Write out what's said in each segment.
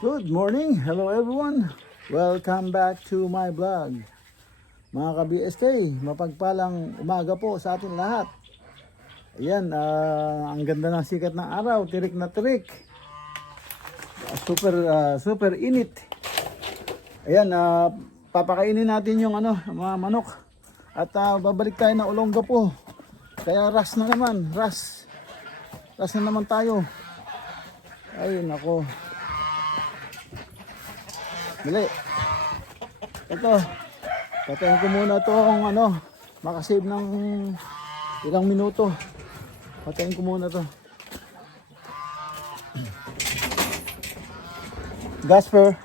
Good morning! Hello everyone! Welcome back to my vlog. Mga ka-BSK, mapagpalang umaga po sa atin lahat. Ayan, ang ganda ng sikat ng araw, tirik na tirik. Super init. Ayan, papakainin natin yung mga manok. At babalik tayo na Olongapo. Kaya ras na naman, ras na naman tayo. Ay, nako. Dali. Ito. Patayin ko muna itong makasave ng ilang minuto. Patayin ko muna to. Gasper.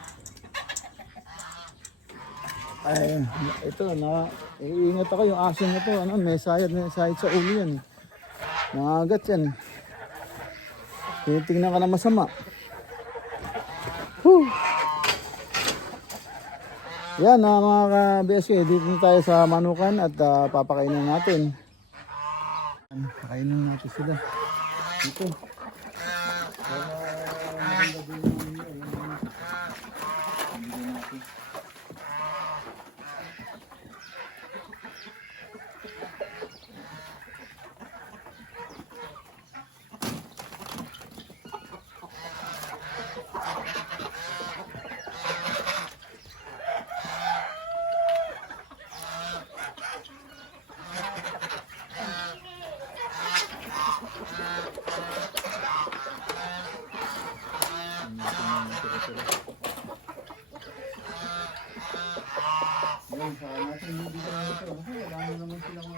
Ay, ito iingat ako yung asin na to. May sayad sa ulo yan. Nangagat yan. Tinitingnan ka na masama. Whew. Yan mga ka-BSK, dito na tayo sa manukan at papakainin natin. Pakainin natin sila dito. Maganda din natin. Ngayon, sa natin hindi ka naman ito. Wala naman silang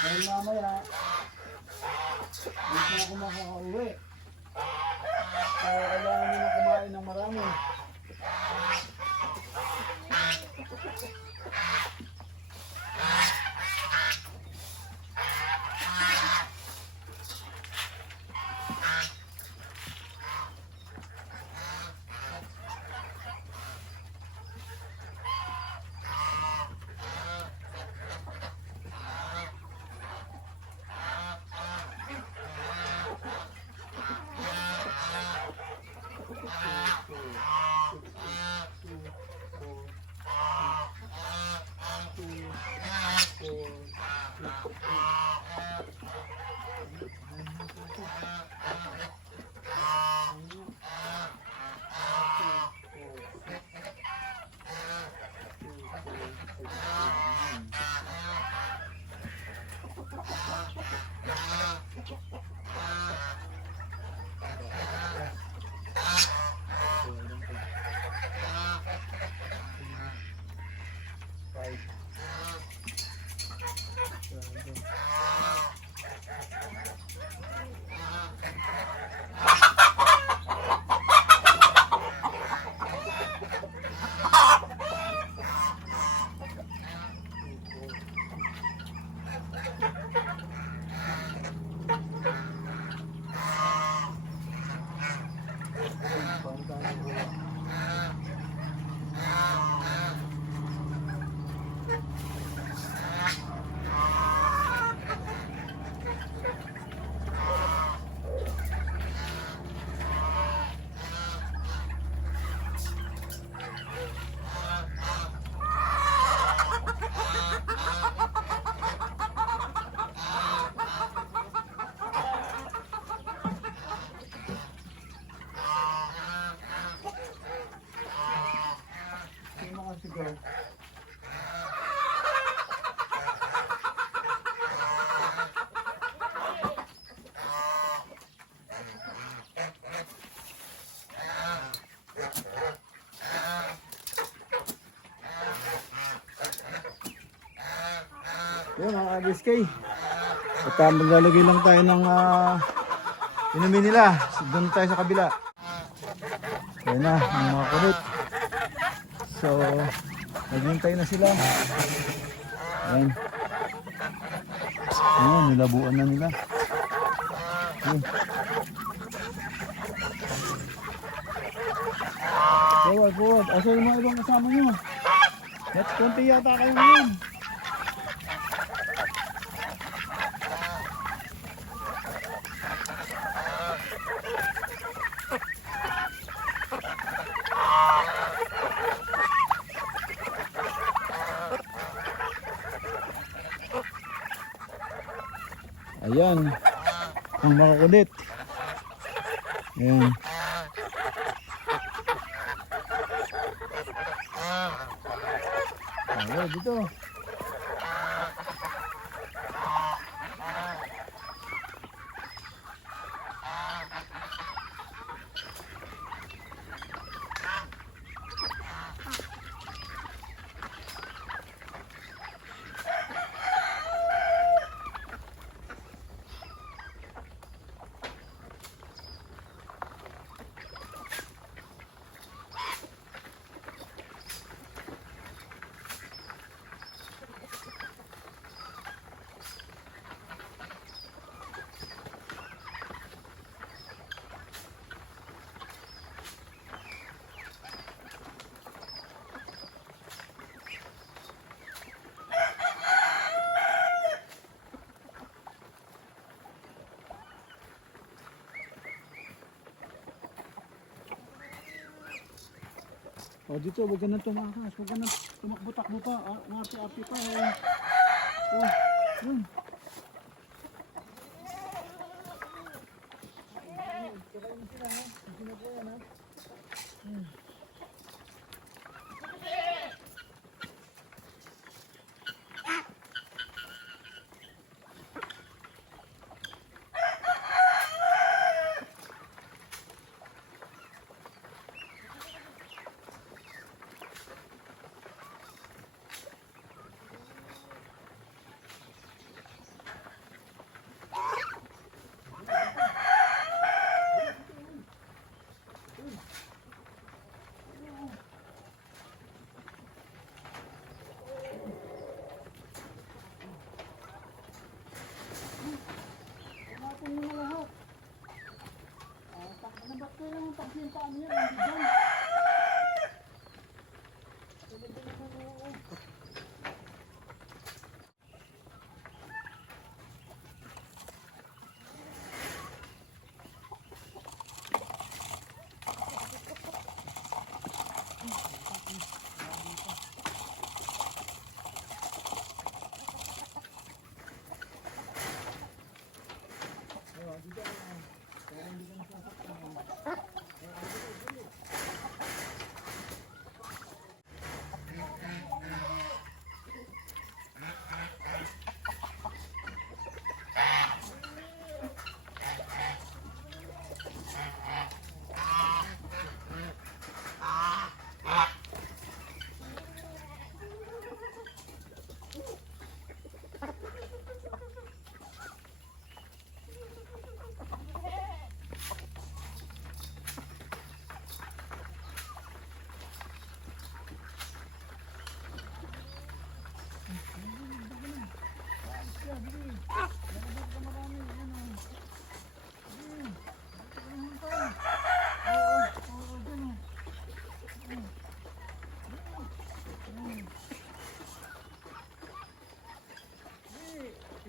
dahil mamaya hindi na ako makakauwi, kaya kailangan nyo na kumain ng marami. Yun mga ka-BSK. At maglalagay lang tayo ng inumin nila. Doon tayo sa kabila. Ayan na, ang mga kulot. So, naghintay na sila. Ayan. Ayan, nilabuan na nila. Ayan. Forward, forward. Asa yung mga ibang kasama nyo? At konti yata kayo ngayon. Ayan, ang makukulit. Ayan. Ayan, dito. O dito, huwag ka na tumakas, huwag ka na tumakbo-takbo pa, ngapi-api pa. Yun.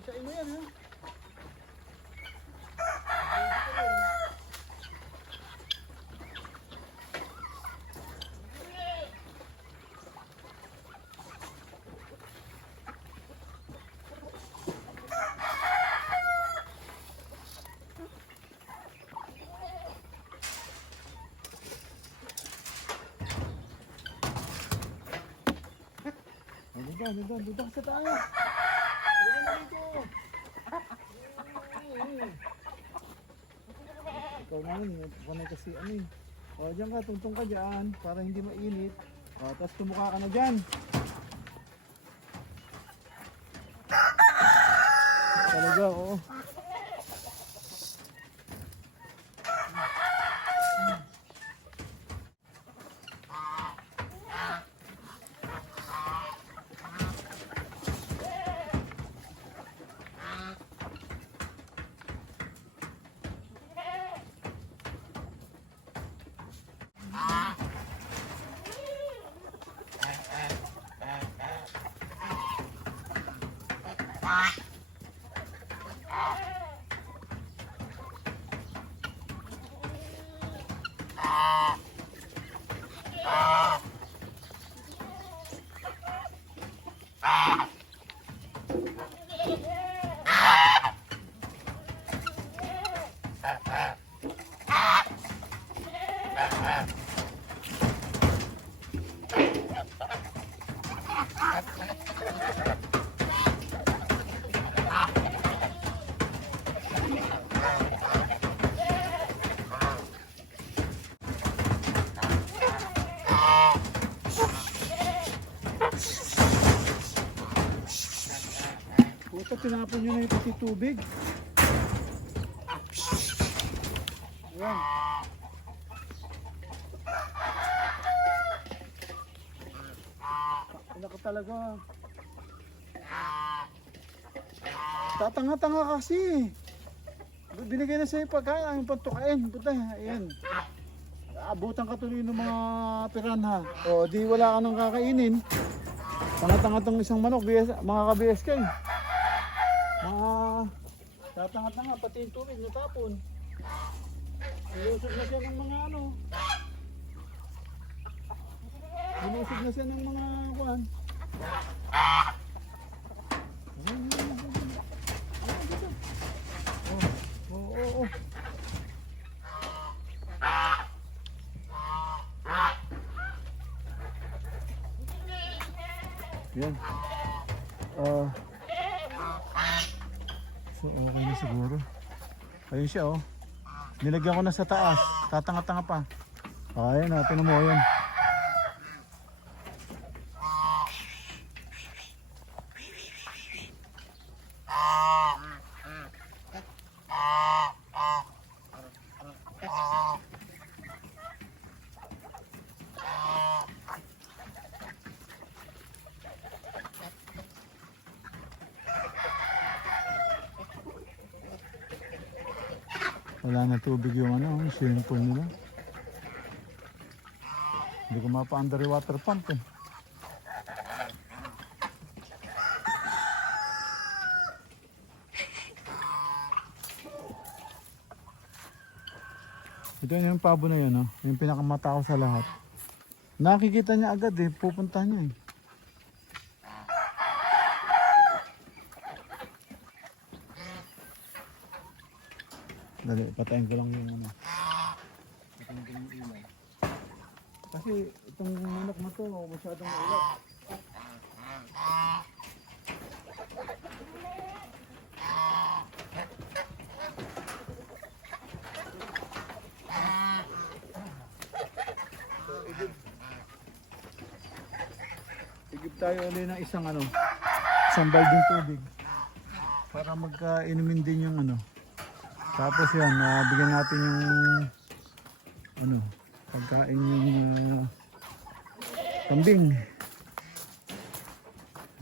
Isain mo yan, ha? Dito sa tayo. Ikaw naman, panay kasi ano eh. O, dyan ka, tungtong ka dyan para hindi mainit. O, tapos tumukha ka na dyan. Talaga, oo. Puta, tinapon nyo na yung pati tubig. Ayan. Ano ka talaga? Tatanga-tanga kasi. Binigay na sa'yo pagkain, ang pantukain. Puta, ayan. Abutan ka tuloy ng mga piranha. O, di wala ka nang kakainin. Tanga-tanga tong isang manok, mga ka-BSK. Tatanga-tanga, pati yung tubig natapon. Nilusog na siya ng mga ano. Nilusog na siya ng mga kuhan. Oo. Yan. So okay na siguro. Ayun siya oh. Nilagyan ko na sa taas. Tatanga-tanga pa. Ayun na, tinan mo yun. Wala na tubig yung ano, swimming pool nila. Hindi ko mapa-under water pump eh. Ito yung pabo na yun, oh. Yung pinakamatao sa lahat. Nakikita niya agad eh, pupunta niya eh. Dali, patayin ko lang yung ano. Patayin ko lang yung ilaw. Kasi itong manok na to, masyadong ulat. So, igib tayo ulit ng isang ano, isang balding tubig. Para magka-inumin din yung ano. Tapos yan, bigyan natin yung ano, pagkain yung kambing.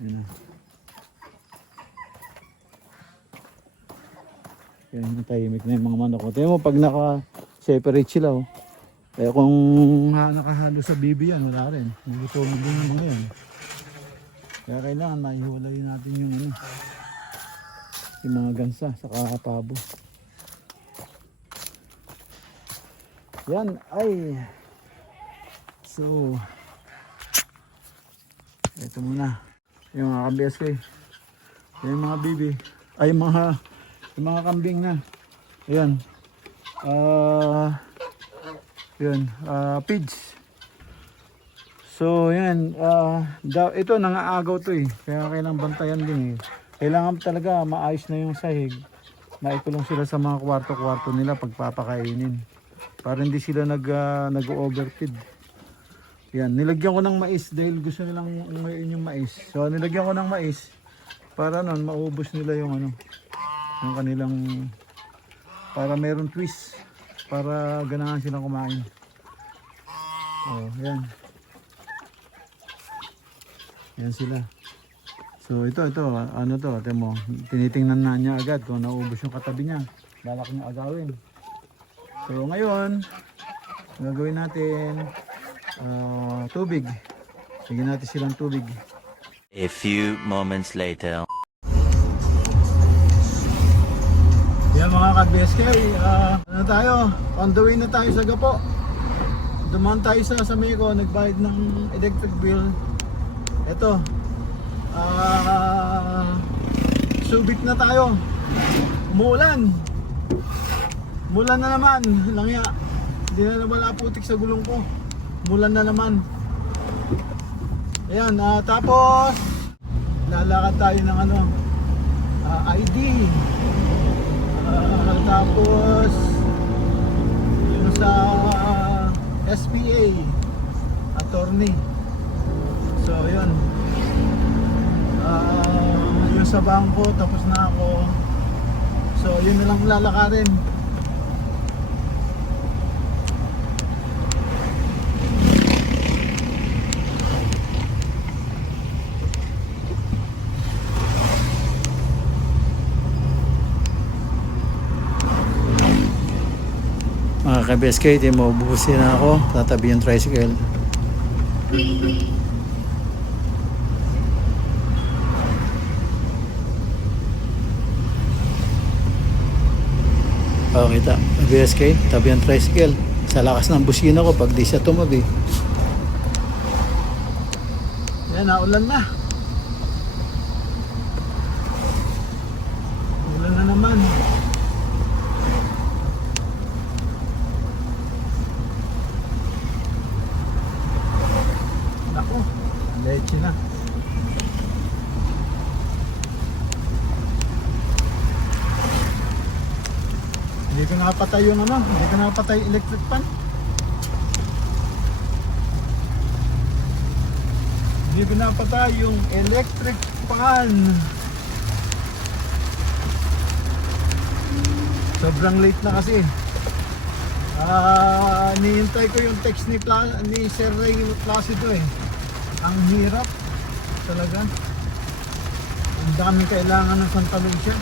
Yan na. Yan, tahimik na yung mga manok. Tingnan mo pag naka-separate sila oh. Kaya kung nakahalo sa bibi yan, wala rin. Nagutulog din yung mga yan. Kaya kailangan maihiwalay natin yung ano, yung mga gansa sa kakapabo. Yan ay so ito muna yung mga ka-BSK, yung mga bibi ay yung mga kambing na ayan yun pigs. So yan ito nangaagaw to eh, kaya kailangan bantayan din eh. Kailangan talaga maayos na yung sahig, maikulong sila sa mga kwarto-kwarto nila pagpapakainin para hindi sila nag-overfeed. Yan, nilagyan ko ng mais dahil gusto nilang ngayon yung mais. So nilagyan ko ng mais para noon maubos nila yung ano, yung kanilang, para meron twist, para ganahan silang kumain. Oh, yan. Yan sila. So ito, ano to, ate mo, tinitingnan na niya agad kung naubos yung katabi niya. Balak niya agawin. So ngayon, gagawin natin tubig. Bigyan natin silang tubig. A few moments later. Yan mga ka-BSK, ano tayo, on the way na tayo sa Gapo. Dumaan tayo sa Samico, nagbayad ng electric bill. Ito, Subic na tayo. Umuulan. Umulan na naman. Langya. Hindi na nawala putik sa gulong ko. Umulan na naman. Ayan, tapos lalakad tayo ng ano, ID. Tapos yung sa SPA attorney. So yun, yung sa bangko tapos na ako. So yun na lang lalakarin. Mga ka-BSK, di mo buhusin na ako, tatabi yung tricycle. Kita, BSK, tabi ang tricycle. Sa lakas ng busina ko pag di siya tumabi. Yan, naulan na. Ulan na naman. Naku, leche na. Hindi ko nakapatay yung ano, hindi ko nakapatay electric fan. Hindi ko nakapatay yung electric fan. Sobrang late na kasi. Nihintay ko yung text ni Sir Ray Placido eh. Ang hirap talaga. Ang daming kailangan ng Santa Lucia.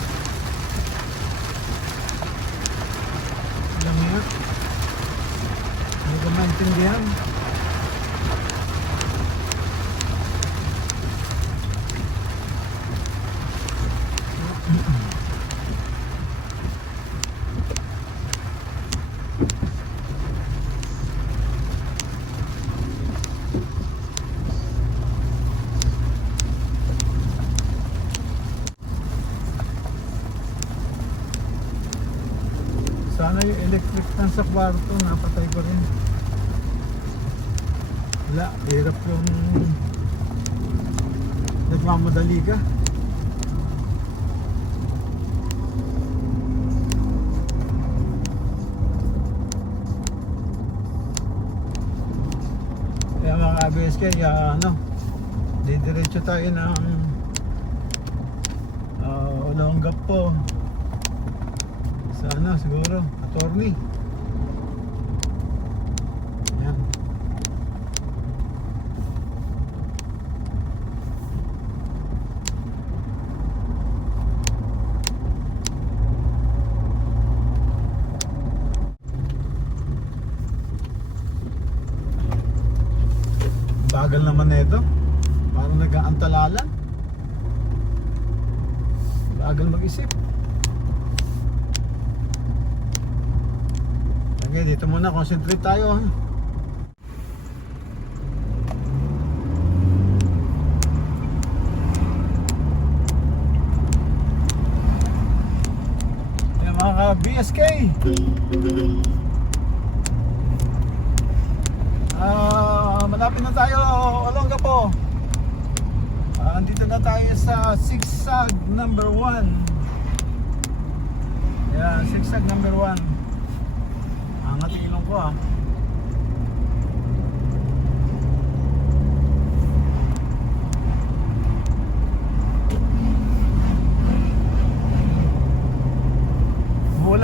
Alam niya, hindi ko maintindihan. Sana yung electric fan sa kwarto, napatay ko rin. Wala, hirap yung nagmamadali ka. Kaya mga ABSK, didiretso tayo ng Olongapo. Sana siguro attorney. Yan. Bagal naman nito. Parang nag-aantalalan. Bagal mag-isip. Okay, dito muna, concentrate tayo. Ayan mga ka-BSK, malapit na tayo, Olongapo. Andito na tayo sa zigzag number 1. Ayan, zigzag number 1. Angat ilong ko ah.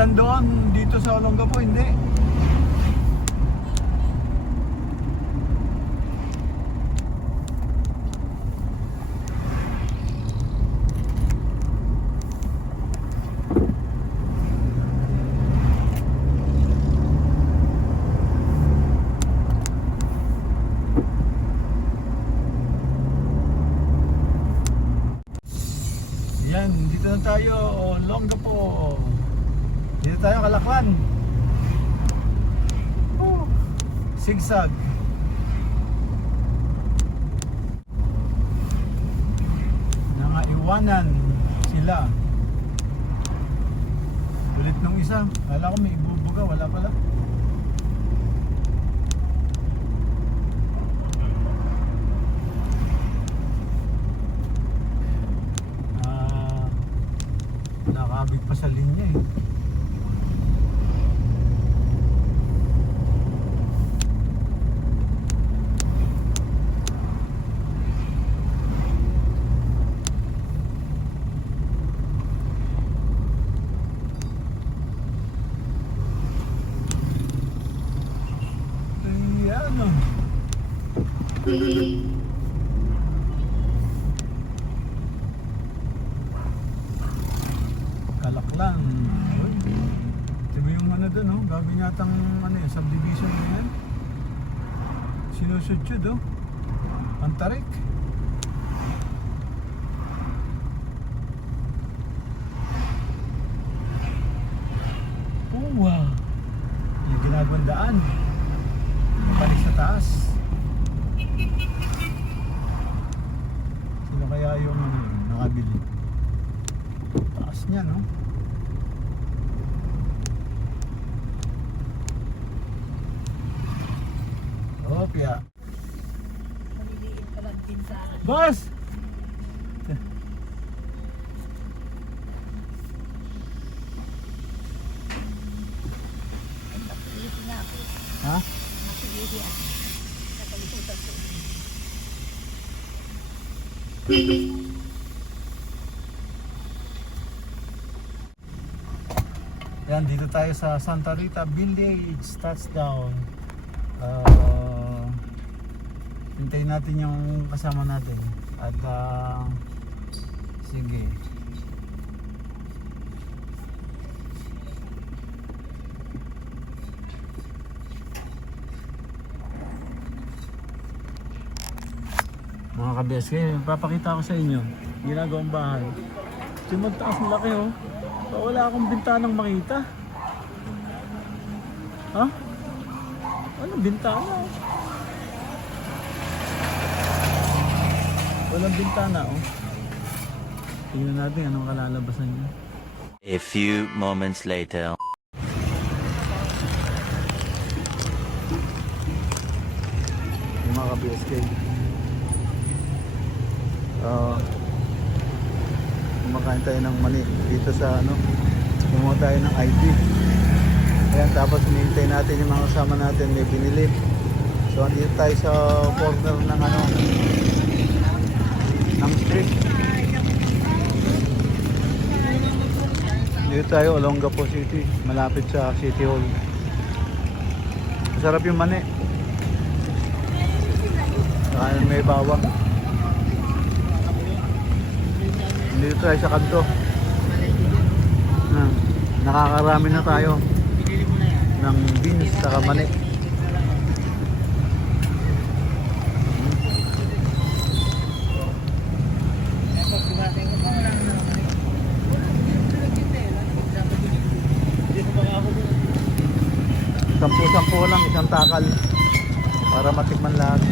umuulan doon, dito sa Olongapo hindi. Yan, dito na tayo, Olongapo. Dito tayo, Kalakwan. Oh, sigsag. Nangaiwanan sila. Ulit nung isa. Kala ko may ibubuga, wala pala. Nakabig pa sa linya eh. Ayan o. Kalaklan. Uy. Diba yung ano dun, oh? Gagawin yatang ano, subdivision na yan. Sinusudsud, oh. Antarik. Oh, wow. Yung ginagawang daan. Balik sa taas. Sino kaya yung nakabili? Taas niya, no? Opya. Maliliit pa lang pinsan. Boss! Nakapiliti nga ako. Ha? Nakapiliti ako. Nakalimutan ko. Yan, dito tayo sa Santa Rita Village, touchdown. Hintayin natin yung kasama natin. At sige. Mga kabeske, papakita ko sa inyo ginagawang bahay. Magtaas ng laki, oh. Wala akong bintanang makita. Ha? Anong bintana? Walang bintana, oh. Tingnan natin anong kalalabasan niya. A few moments later. Yung mga ka-BSK. Kumakain tayo ng mani dito sa ano. Kumuha tayo ng ID. Ayan, tapos hinihintay natin yung mga kasama natin may binili. So andito tayo sa corner ng ano ng street. Dito tayo, Olongapo City, malapit sa City Hall. Masarap yung mani. Saka may bawang. Dito tayo sa kanto. Nakakarami na tayo ng beans saka mani. Sampu-sampu lang, isang takal para matikman lahat.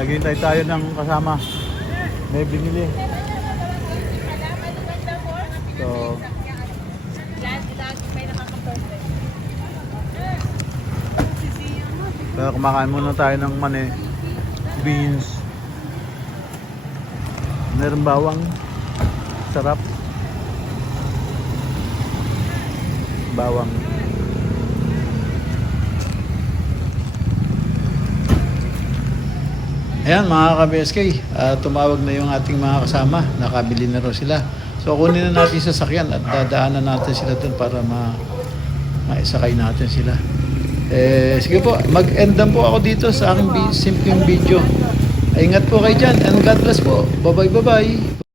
naghihintay tayo ng kasama. May binili. So, kaya kumakain muna tayo ng mani, beans, meron bawang, sarap, bawang. Ayan mga ka-BSK, tumawag na yung ating mga kasama, nakabili na raw sila. So kunin na natin sa sasakyan at dadaanan natin sila dun para maisakay natin sila. Sige po, mag-end lang po ako dito sa aking simpleng video. Ingat po kayo dyan and God bless po. Bye-bye.